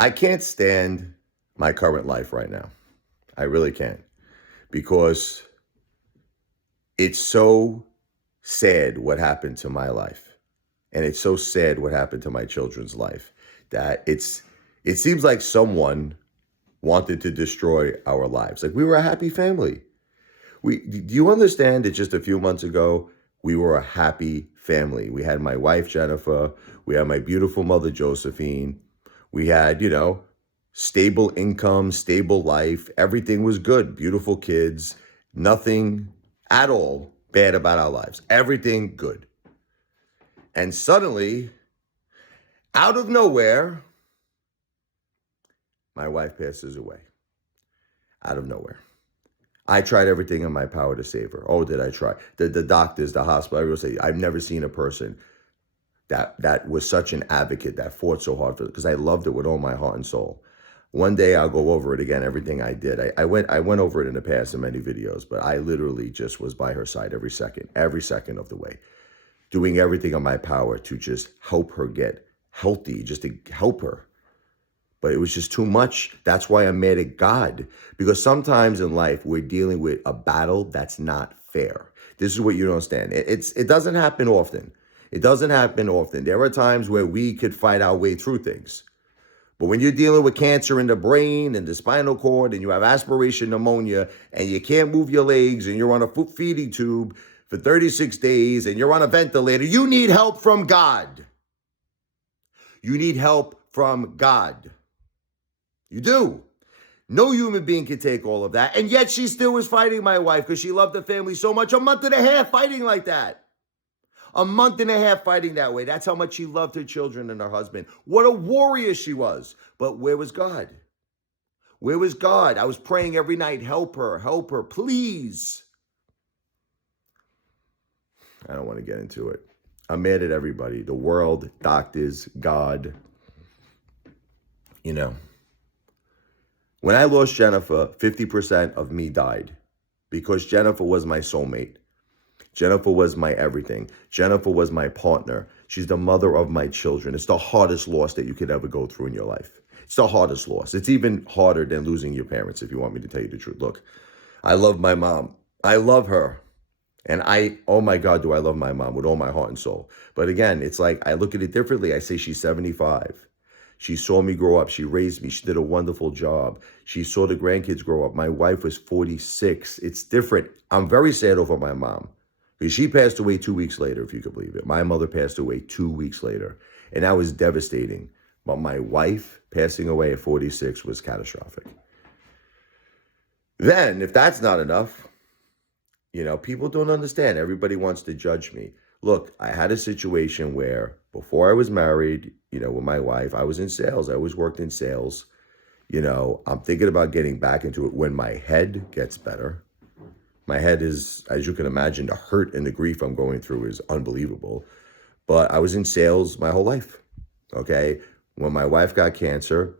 I can't stand my current life right now. I really can't because it's so sad what happened to my life. And it's so sad what happened to my children's life that it seems like someone wanted to destroy our lives. Like we were a happy family. Do you understand that just a few months ago, we were a happy family? We had my wife, Jennifer. We had my beautiful mother, Josephine. We had, stable income, stable life. Everything was good. Beautiful kids. Nothing at all bad about our lives. Everything good. And suddenly, out of nowhere, my wife passes away. Out of nowhere. I tried everything in my power to save her. Oh, did I try? The doctors, the hospital, everyone say, I've never seen a person that was such an advocate, that fought so hard for it, because I loved it with all my heart and soul. One day I'll go over it again, everything I did. I went over it in the past in many videos, but I literally just was by her side every second of the way, doing everything in my power to just help her get healthy, just to help her. But it was just too much. That's why I'm mad at God. Because sometimes in life, we're dealing with a battle that's not fair. This is what you don't understand. It doesn't happen often. It doesn't happen often. There are times where we could fight our way through things. But when you're dealing with cancer in the brain and the spinal cord and you have aspiration pneumonia and you can't move your legs and you're on a feeding tube for 36 days and you're on a ventilator, you need help from God. You need help from God. You do. No human being can take all of that. And yet she still was fighting my wife because she loved the family so much. A month and a half fighting like that. A month and a half fighting that way. That's how much she loved her children and her husband. What a warrior she was. But where was God? Where was God? I was praying every night, help her, please. I don't want to get into it. I'm mad at everybody. The world, doctors, God. When I lost Jennifer, 50% of me died because Jennifer was my soulmate. Jennifer was my everything. Jennifer was my partner. She's the mother of my children. It's the hardest loss that you could ever go through in your life. It's the hardest loss. It's even harder than losing your parents, if you want me to tell you the truth. Look, I love my mom. I love her. And oh my God, do I love my mom with all my heart and soul. But again, it's like I look at it differently. I say she's 75. She saw me grow up. She raised me. She did a wonderful job. She saw the grandkids grow up. My wife was 46. It's different. I'm very sad over my mom because she passed away 2 weeks later, if you could believe it. My mother passed away 2 weeks later, and that was devastating. But my wife passing away at 46 was catastrophic. Then, if that's not enough, people don't understand. Everybody wants to judge me. Look, I had a situation where before I was married, with my wife, I was in sales. I always worked in sales. I'm thinking about getting back into it when my head gets better. My head is, as you can imagine, the hurt and the grief I'm going through is unbelievable. But I was in sales my whole life, okay? When my wife got cancer,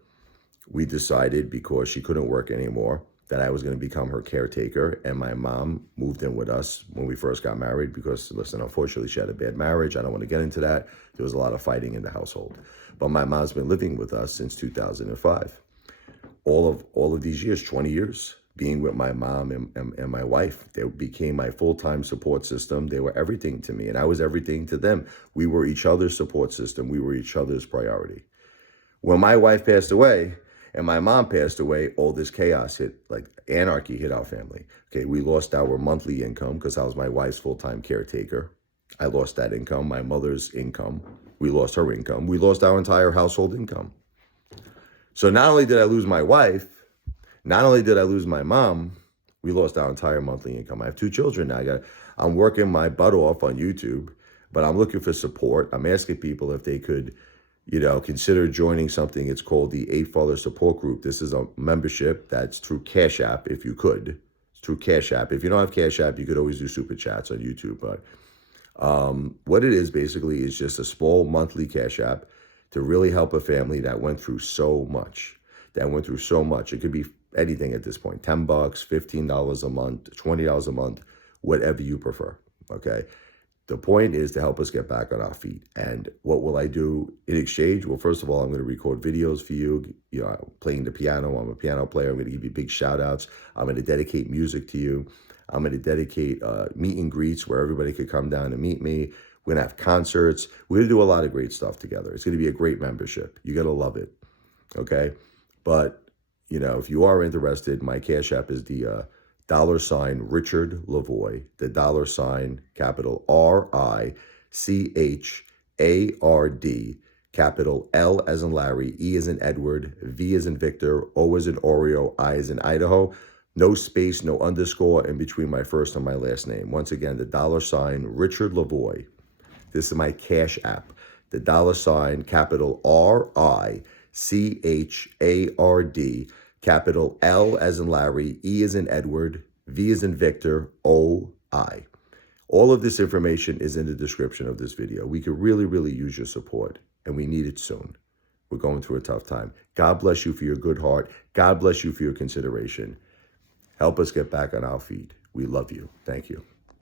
we decided, because she couldn't work anymore, that I was going to become her caretaker. And my mom moved in with us when we first got married because, listen, unfortunately, she had a bad marriage. I don't want to get into that. There was a lot of fighting in the household. But my mom's been living with us since 2005. All of these years, 20 years, being with my mom and my wife. They became my full-time support system. They were everything to me, and I was everything to them. We were each other's support system. We were each other's priority. When my wife passed away, and my mom passed away, all this chaos hit, like anarchy hit our family. Okay, we lost our monthly income because I was my wife's full-time caretaker. I lost that income, my mother's income. We lost her income. We lost our entire household income. So not only did I lose my wife, not only did I lose my mom, we lost our entire monthly income. I have 2 children now. I'm working my butt off on YouTube, but I'm looking for support. I'm asking people if they could consider joining something. It's called the 8 Father Support Group. This is a membership that's through Cash App, if you could. It's through Cash App. If you don't have Cash App, you could always do Super Chats on YouTube. But what it is basically is just a small monthly Cash App to really help a family that went through so much. It could be anything at this point, $10, $15 a month, $20 a month, whatever you prefer, okay? The point is to help us get back on our feet. And what will I do in exchange? Well, first of all, I'm going to record videos for you. You know, playing the piano. I'm a piano player. I'm going to give you big shout outs. I'm going to dedicate music to you. I'm going to dedicate meet and greets where everybody could come down and meet me. We're going to have concerts. We're going to do a lot of great stuff together. It's going to be a great membership. You're going to love it. Okay? But, you know, if you are interested, my Cash App is the $RichardLevoi, the $, capital RichArD, capital L as in Larry, E as in Edward, V as in Victor, O as in Oreo, I as in Idaho. No space, no underscore in between my first and my last name. Once again, the $RichardLevoi. This is my Cash App. The $, capital RichArD, capital L as in Larry, E as in Edward, V as in Victor, OI. All of this information is in the description of this video. We could really, really use your support, and we need it soon. We're going through a tough time. God bless you for your good heart. God bless you for your consideration. Help us get back on our feet. We love you. Thank you.